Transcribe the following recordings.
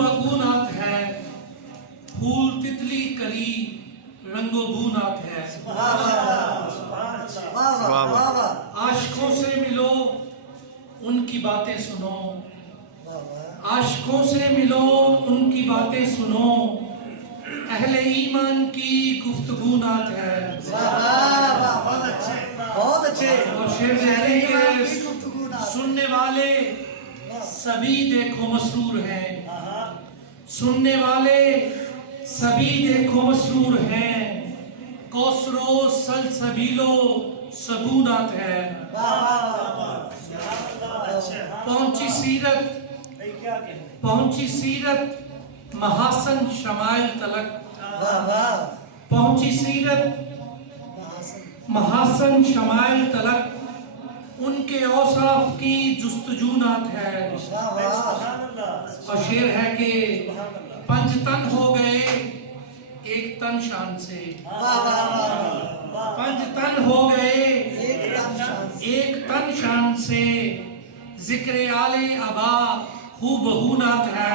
بگو نات ہے، پھول تتلی کلی رنگو بو نات ہے۔ عاشقوں سے ملو ان کی باتیں سنو، عاشقوں سے ملو ان کی باتیں سنو، اہل ایمان کی گفتگو نات ہے۔ بہت اچھے اور شعر کہتے ہیں کہ سننے والے سبھی دیکھو مسرور ہیں، سننے والے سبھی دیکھو مسرور ہیں، کوثر و سلسبیل و سبونات ہے۔ پہنچی سیرت محاسن شمائل تلک، پہنچی سیرت محاسن شمائل تلک، ان کے اوصاف کی جستجو نات ہے۔ اور شعر ہے کہ پنج تن ہو گئے ایک تن شان سے، پنج تن ہو گئے ایک تن شان سے، ذکر آل ابا ہو بہو نات ہے۔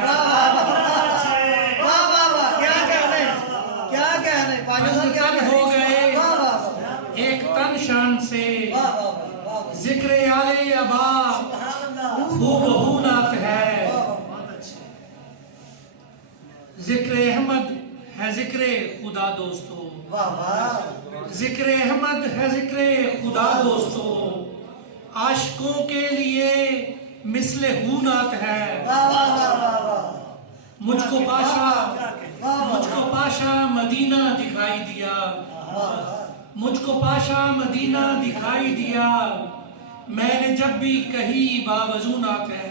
پنج تن ہو گئے ایک تن شان سے، ذکر آل ابا ہو بہو نات ہے۔ ذکر احمد ہے ذکر خدا دوستو، ذکر احمد ہے ذکر خدا دوستو، عاشقوں کے لیے مثل ہو نات ہے۔ مجھ کو پاشا مدینہ دکھائی دیا، مجھ کو پاشا مدینہ دکھائی دیا، میں نے جب بھی کہی باوضو نات ہے۔